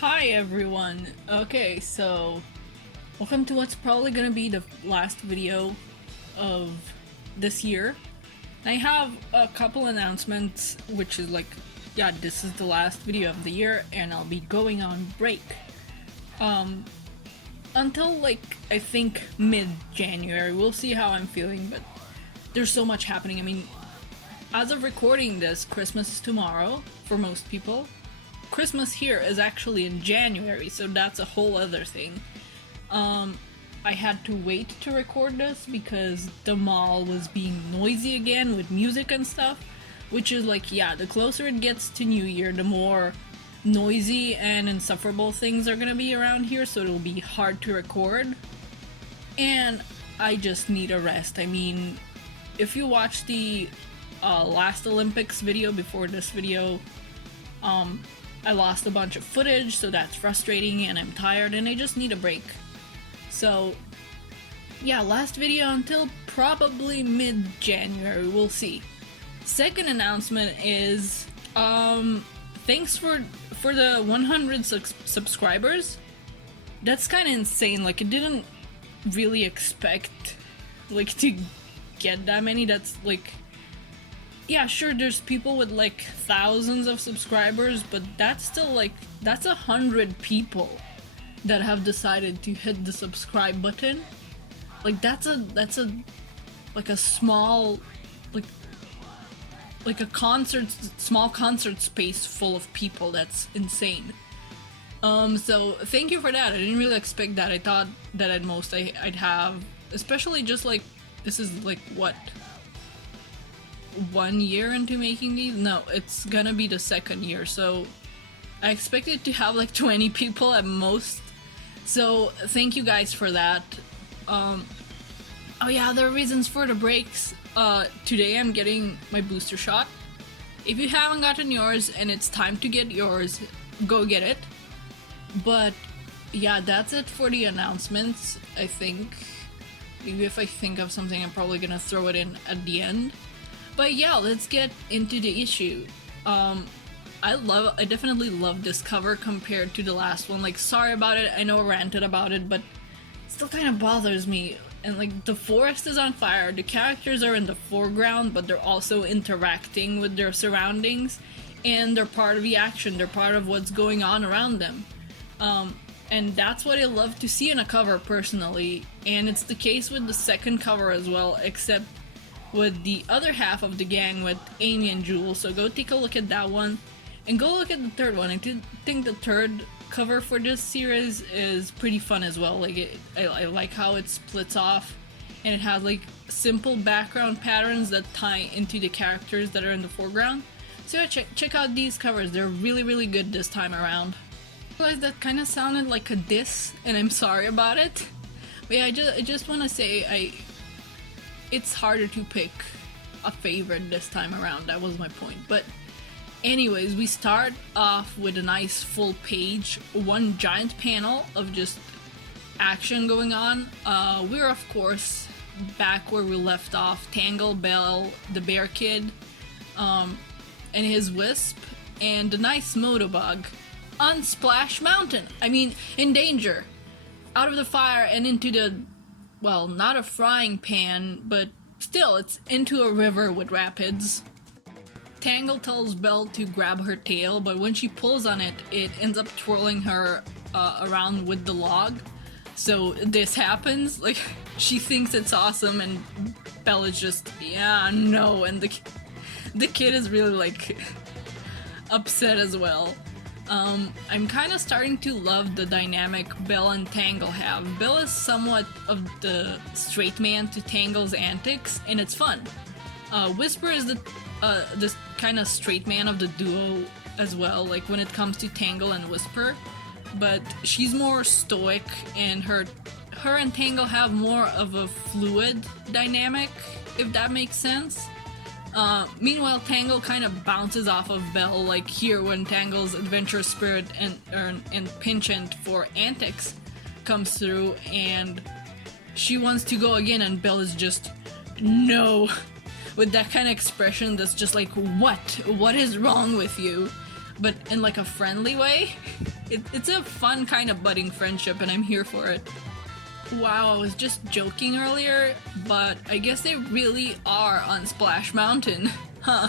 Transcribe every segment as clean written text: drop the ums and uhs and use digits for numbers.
Hi everyone. Okay, so welcome to what's probably gonna be the last video of this year. I have a couple announcements, which is like, yeah, this is the last video of the year and I'll be going on break. Until like, I think mid-January. We'll see how I'm feeling, but there's so much happening. I mean, as of recording this, Christmas is tomorrow for most people. Christmas here is actually in January, so that's a whole other thing. I had to wait to record this because the mall was being noisy again with music and stuff, which is like, yeah, the closer it gets to New Year, the more noisy and insufferable things are gonna be around here, so it'll be hard to record. And I just need a rest. I mean, if you watch the last Olympics video before this video, I lost a bunch of footage, so that's frustrating and I'm tired and I just need a break. So yeah, last video until probably mid-January, we'll see. Second announcement is thanks for the 100 subscribers. That's kind of insane. Like, I didn't really expect like to get that many. That's like, yeah, sure, there's people with like thousands of subscribers, but that's still like, that's 100 people that have decided to hit the subscribe button. Like, that's a like a small, like a small concert space full of people. That's insane. So thank you for that. I didn't really expect that. I thought that at most I'd have, especially just like, this is like what, 1 year into making these? No, it's gonna be the second year, so I expected to have like 20 people at most. So thank you guys for that. Oh yeah, there are reasons for the breaks. Today I'm getting my booster shot. If you haven't gotten yours and it's time to get yours, go get it. But yeah, that's it for the announcements. I think maybe if I think of something, I'm probably gonna throw it in at the end. But yeah, let's get into the issue. I definitely love this cover compared to the last one. Like, sorry about it, I know I ranted about it, but it still kind of bothers me. And like, the forest is on fire, the characters are in the foreground, but they're also interacting with their surroundings, and they're part of the action, they're part of what's going on around them. And that's what I love to see in a cover, personally. And it's the case with the second cover as well, except with the other half of the gang with Amy and Jules. So go take a look at that one, and go look at the third one. I think the third cover for this series is pretty fun as well. Like, I like how it splits off, and it has like simple background patterns that tie into the characters that are in the foreground. So yeah, check out these covers. They're really good this time around. I realized that kind of sounded like a diss, and I'm sorry about it. But yeah, I just want to say it's harder to pick a favorite this time around. That was my point. But anyways, we start off with a nice full page, one giant panel of just action going on. We're of course back where we left off. Tangle, Belle, the bear kid, and his wisp, and a nice Motobug on Splash Mountain. I mean, in danger. Out of the fire and into the, well, not a frying pan, but still, it's into a river with rapids. Tangle tells Belle to grab her tail, but when she pulls on it, it ends up twirling her around with the log. So this happens, like, she thinks it's awesome, and Belle is just, yeah, no, and the kid is really, like, upset as well. I'm kind of starting to love the dynamic Belle and Tangle have. Belle is somewhat of the straight man to Tangle's antics, and it's fun. Whisper is this kind of straight man of the duo as well, like when it comes to Tangle and Whisper, but she's more stoic, and her and Tangle have more of a fluid dynamic, if that makes sense. Meanwhile, Tangle kind of bounces off of Belle, like here when Tangle's adventurous spirit and penchant for antics comes through, and she wants to go again, and Belle is just, no, with that kind of expression that's just like, what is wrong with you? But in like a friendly way. It's a fun kind of budding friendship, and I'm here for it. Wow, I was just joking earlier, but I guess they really are on Splash Mountain, huh?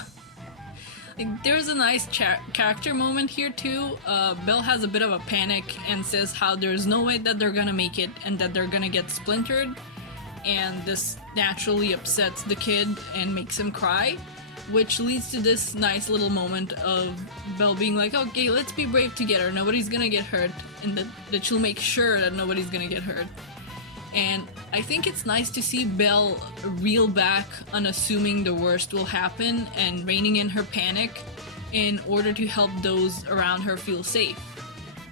Like, there's a nice character moment here too. Belle has a bit of a panic and says how there's no way that they're gonna make it and that they're gonna get splintered, and this naturally upsets the kid and makes him cry, which leads to this nice little moment of Belle being like, okay, let's be brave together, nobody's gonna get hurt, and that she'll make sure that nobody's gonna get hurt. And I think it's nice to see Belle reel back on assuming the worst will happen and reining in her panic in order to help those around her feel safe.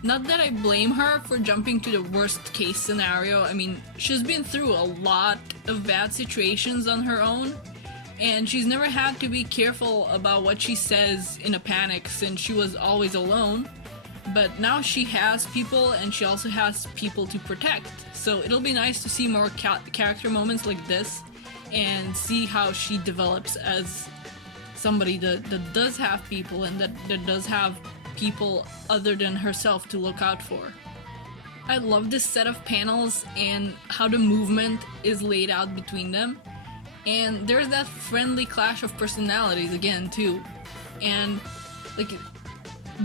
Not that I blame her for jumping to the worst case scenario. I mean, she's been through a lot of bad situations on her own, and she's never had to be careful about what she says in a panic since she was always alone. But now she has people, and she also has people to protect. So it'll be nice to see more character moments like this and see how she develops as somebody that does have people and that does have people other than herself to look out for. I love this set of panels and how the movement is laid out between them. And there's that friendly clash of personalities again too. And like,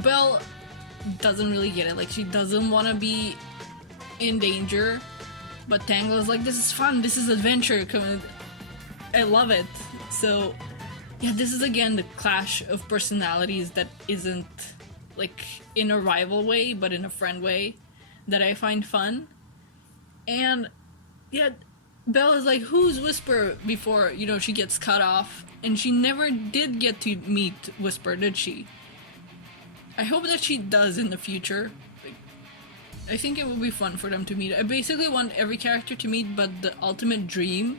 Belle doesn't really get it. Like, she doesn't want to be in danger, but Tangle is like, this is fun, this is adventure, I love it. So yeah, this is again the clash of personalities that isn't like in a rival way but in a friend way that I find fun. And yeah, Belle is like, who's Whisper, before, you know, she gets cut off, and she never did get to meet Whisper, did she? I hope that she does in the future. I think it would be fun for them to meet. I basically want every character to meet, but the ultimate dream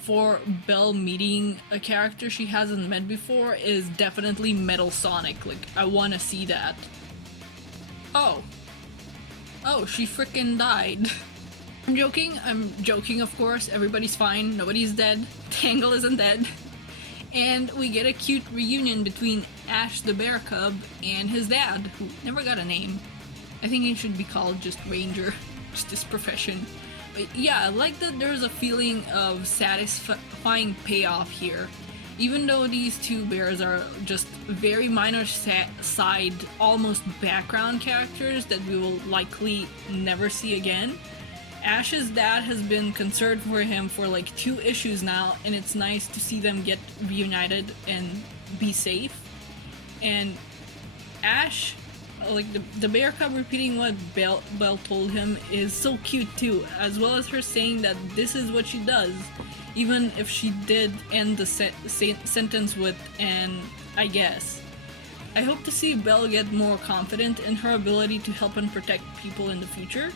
for Belle meeting a character she hasn't met before is definitely Metal Sonic. Like, I want to see that. Oh, she freaking died. I'm joking of course, everybody's fine, nobody's dead, Tangle isn't dead. And we get a cute reunion between Ash the bear cub and his dad, who never got a name. I think he should be called just Ranger, just his profession. But yeah, I like that there's a feeling of satisfying payoff here. Even though these two bears are just very minor side, almost background characters that we will likely never see again, Ash's dad has been concerned for him for like 2 issues now, and it's nice to see them get reunited and be safe. And Ash, like the bear cub repeating what Belle told him is so cute too, as well as her saying that this is what she does, even if she did end the sentence with "and I guess." I hope to see Belle get more confident in her ability to help and protect people in the future.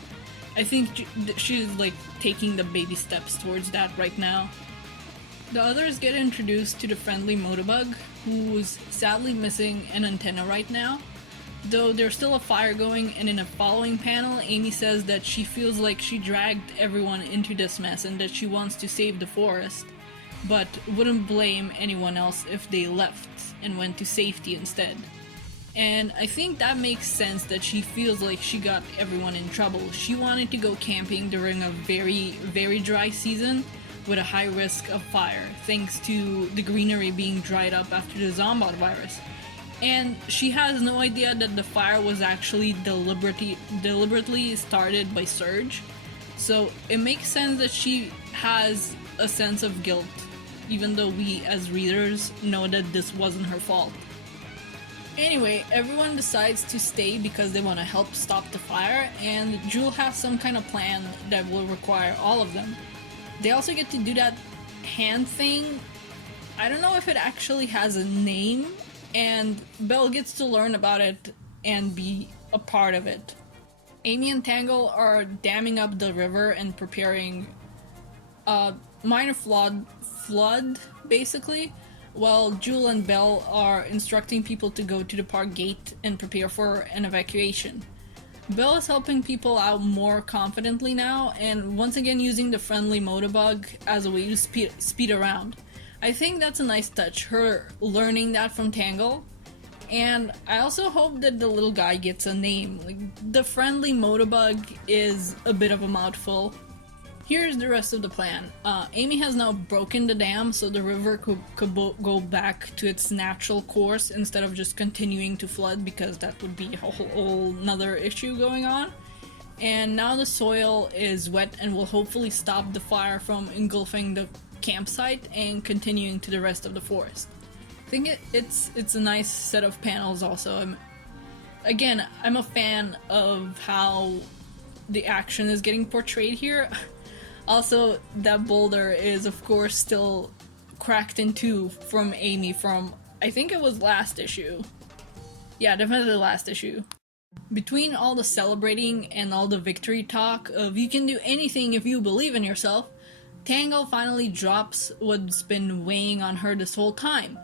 I think she's like taking the baby steps towards that right now. The others get introduced to the friendly Motobug, who's sadly missing an antenna right now. Though there's still a fire going, and in a following panel, Amy says that she feels like she dragged everyone into this mess and that she wants to save the forest, but wouldn't blame anyone else if they left and went to safety instead. And I think that makes sense that she feels like she got everyone in trouble. She wanted to go camping during a very, very dry season with a high risk of fire, thanks to the greenery being dried up after the Zombot virus. And she has no idea that the fire was actually deliberately started by Surge. So it makes sense that she has a sense of guilt, even though we as readers know that this wasn't her fault. Anyway, everyone decides to stay because they want to help stop the fire, and Jewel has some kind of plan that will require all of them. They also get to do that hand thing. I don't know if it actually has a name, and Belle gets to learn about it and be a part of it. Amy and Tangle are damming up the river and preparing a minor flood, basically, while Jewel and Belle are instructing people to go to the park gate and prepare for an evacuation. Belle is helping people out more confidently now, and once again using the friendly Motobug as a way to speed around. I think that's a nice touch, her learning that from Tangle, And I also hope that the little guy gets a name. Like, the friendly Motobug is a bit of a mouthful. Here's the rest of the plan. Amy has now broken the dam so the river could go back to its natural course instead of just continuing to flood, because that would be a whole another issue going on. And now the soil is wet and will hopefully stop the fire from engulfing the campsite and continuing to the rest of the forest. I think it's a nice set of panels also. I'm a fan of how the action is getting portrayed here. Also, that boulder is of course still cracked in two from Amy from, I think it was last issue. Yeah, definitely last issue. Between all the celebrating and all the victory talk of you can do anything if you believe in yourself, Tangle finally drops what's been weighing on her this whole time.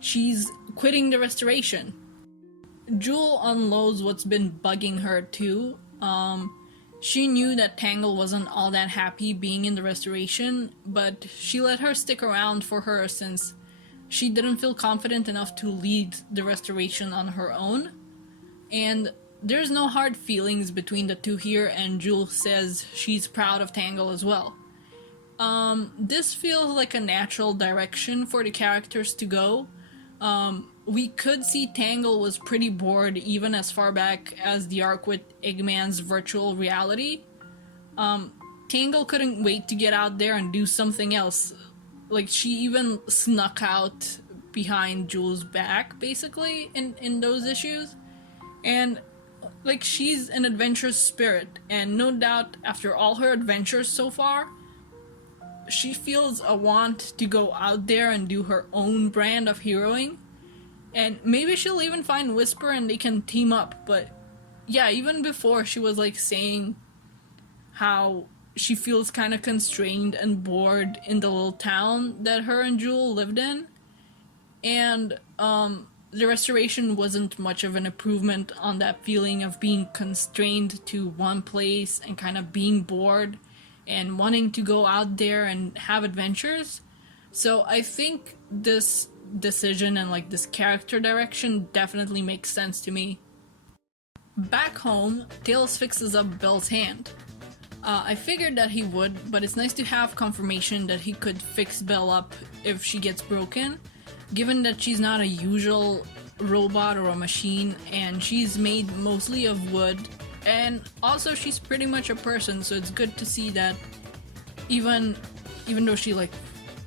She's quitting the restoration. Jewel unloads what's been bugging her too. She knew that Tangle wasn't all that happy being in the restoration, but she let her stick around for her since she didn't feel confident enough to lead the restoration on her own. And there's no hard feelings between the two here, and Jewel says she's proud of Tangle as well. This feels like a natural direction for the characters to go. We could see Tangle was pretty bored even as far back as the arc with Eggman's virtual reality. Tangle couldn't wait to get out there and do something else. Like, she even snuck out behind Jewel's back, basically, in those issues. And, like, she's an adventurous spirit, and no doubt, after all her adventures so far, she feels a want to go out there and do her own brand of heroing. And maybe she'll even find Whisper and they can team up, but yeah, even before she was like saying how she feels kind of constrained and bored in the little town that her and Jewel lived in. And the restoration wasn't much of an improvement on that feeling of being constrained to one place and kind of being bored and wanting to go out there and have adventures. So I think this decision and like this character direction definitely makes sense to me. Back home, Tails fixes up Belle's hand. I figured that he would, but it's nice to have confirmation that he could fix Belle up if she gets broken, given that she's not a usual robot or a machine, and she's made mostly of wood, and also she's pretty much a person, so it's good to see that even though she like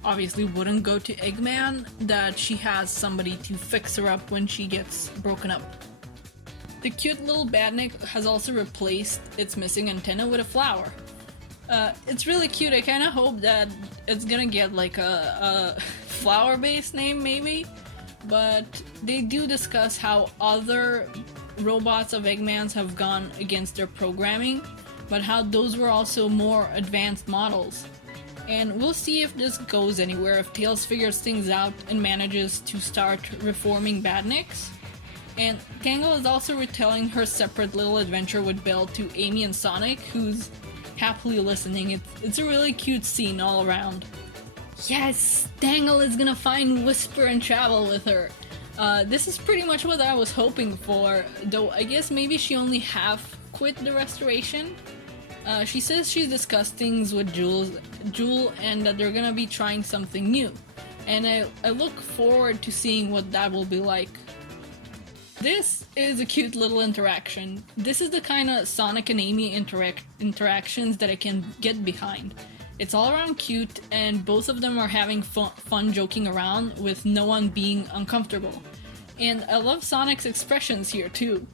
obviously wouldn't go to Eggman, that she has somebody to fix her up when she gets broken up. The cute little Badnik has also replaced its missing antenna with a flower. It's really cute. I kind of hope that it's gonna get like a flower-based name maybe, but they do discuss how other robots of Eggman's have gone against their programming, but how those were also more advanced models. And we'll see if this goes anywhere, if Tails figures things out and manages to start reforming Badniks. And Tangle is also retelling her separate little adventure with Belle to Amy and Sonic, who's happily listening. It's a really cute scene all around. Yes! Tangle is gonna find Whisper and travel with her. This is pretty much what I was hoping for, though I guess maybe she only half quit the restoration. She says she's discussed things with Jewel and that they're gonna be trying something new. And I look forward to seeing what that will be like. This is a cute little interaction. This is the kind of Sonic and Amy interactions that I can get behind. It's all around cute, and both of them are having fun joking around with no one being uncomfortable. And I love Sonic's expressions here too.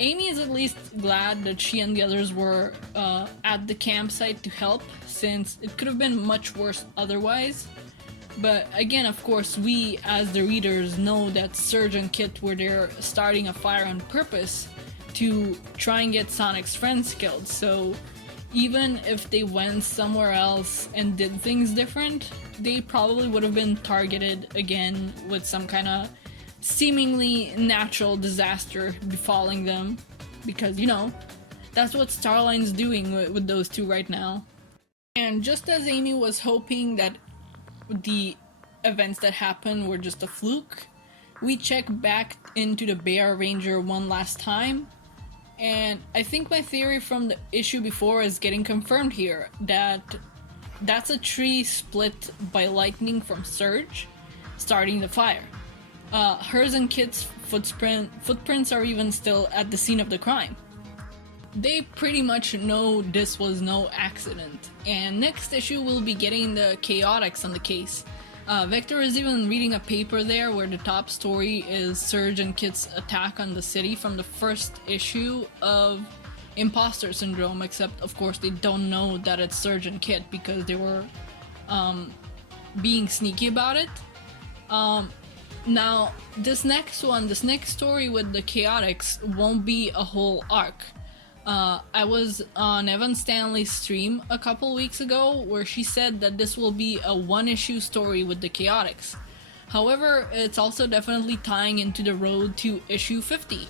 Amy is at least glad that she and the others were at the campsite to help, since it could have been much worse otherwise. But again, of course, we as the readers know that Surge and Kit were there starting a fire on purpose to try and get Sonic's friends killed, so even if they went somewhere else and did things different, they probably would have been targeted again with some kind of seemingly natural disaster befalling them, because, you know, that's what Starline's doing with those two right now. And just as Amy was hoping that the events that happened were just a fluke, we check back into the Bear Ranger one last time, and I think my theory from the issue before is getting confirmed here, that that's a tree split by lightning from Surge, starting the fire. Hers and Kit's footprints are even still at the scene of the crime. They pretty much know this was no accident, and next issue we'll be getting the chaotics on the case. Vector is even reading a paper there where the top story is Surge and Kit's attack on the city from the first issue of Imposter Syndrome, except of course they don't know that it's Surge and Kit because they were being sneaky about it. Now, this next story with the chaotics won't be a whole arc. I was on Evan Stanley's stream a couple weeks ago where she said that this will be a one-issue story with the chaotics. However, it's also definitely tying into the road to issue 50.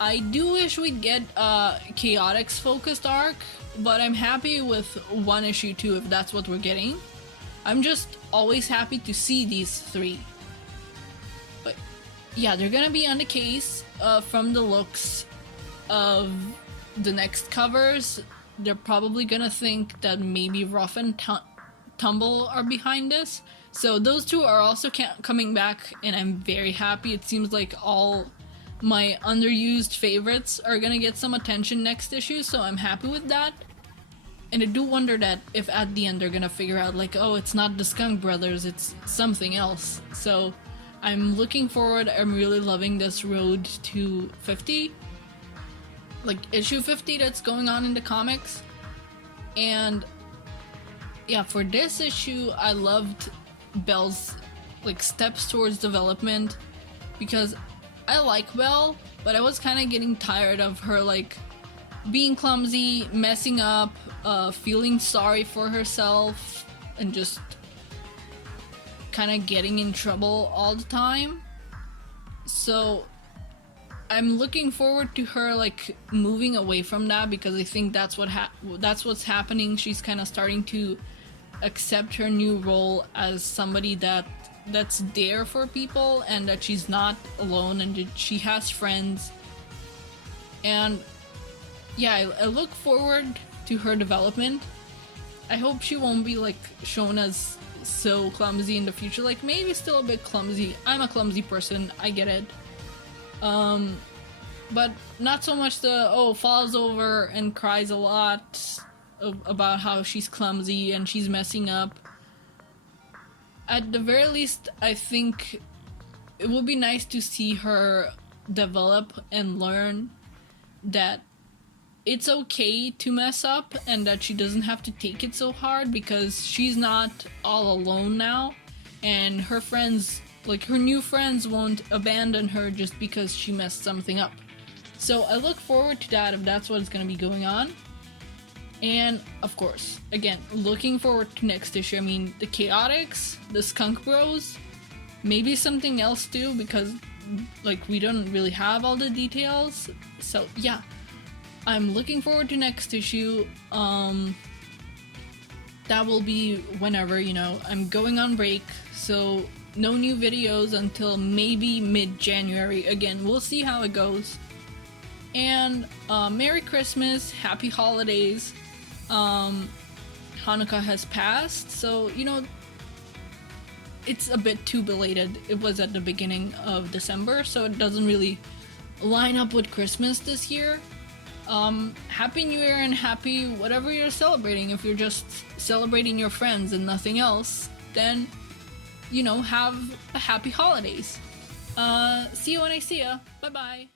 I do wish we'd get a chaotics focused arc, but I'm happy with one issue 2 if that's what we're getting. I'm just always happy to see these three. But yeah, they're gonna be on the case. From the looks of the next covers, they're probably gonna think that maybe Rough and Tumble are behind this. So those two are also coming back, and I'm very happy. It seems like all my underused favorites are gonna get some attention next issue, so I'm happy with that. And I do wonder that if at the end they're gonna figure out like, oh, it's not the Skunk Brothers, it's something else. So I'm looking forward. I'm really loving this road to 50. Like issue 50 that's going on in the comics. And yeah, for this issue I loved Belle's like steps towards development, because I like Belle, but I was kind of getting tired of her like being clumsy, messing up, feeling sorry for herself, and just kind of getting in trouble all the time. So I'm looking forward to her like moving away from that, because I think that's what's happening. She's kind of starting to accept her new role as somebody that's there for people, and that she's not alone, and that she has friends. And yeah, I look forward to her development. I hope she won't be like shown as so clumsy in the future, like maybe still a bit clumsy. I'm a clumsy person, I get it. But not so much the falls over and cries a lot about how she's clumsy and she's messing up. At the very least, I think it would be nice to see her develop and learn that it's okay to mess up and that she doesn't have to take it so hard, because she's not all alone now, and her friends, like her new friends, won't abandon her just because she messed something up. So I look forward to that if that's what's going to be going on. And of course, again, looking forward to next issue. I mean, the Chaotix, the Skunk Bros, maybe something else too, because like we don't really have all the details. So yeah, I'm looking forward to next issue. That will be whenever, I'm going on break, so no new videos until maybe mid-January. Again, we'll see how it goes. And Merry Christmas, Happy Holidays. Hanukkah has passed, so it's a bit too belated. It was at the beginning of December, so it doesn't really line up with Christmas this year. Happy New Year and happy whatever you're celebrating. If you're just celebrating your friends and nothing else, then have a happy holidays. See you when I see ya. Bye bye.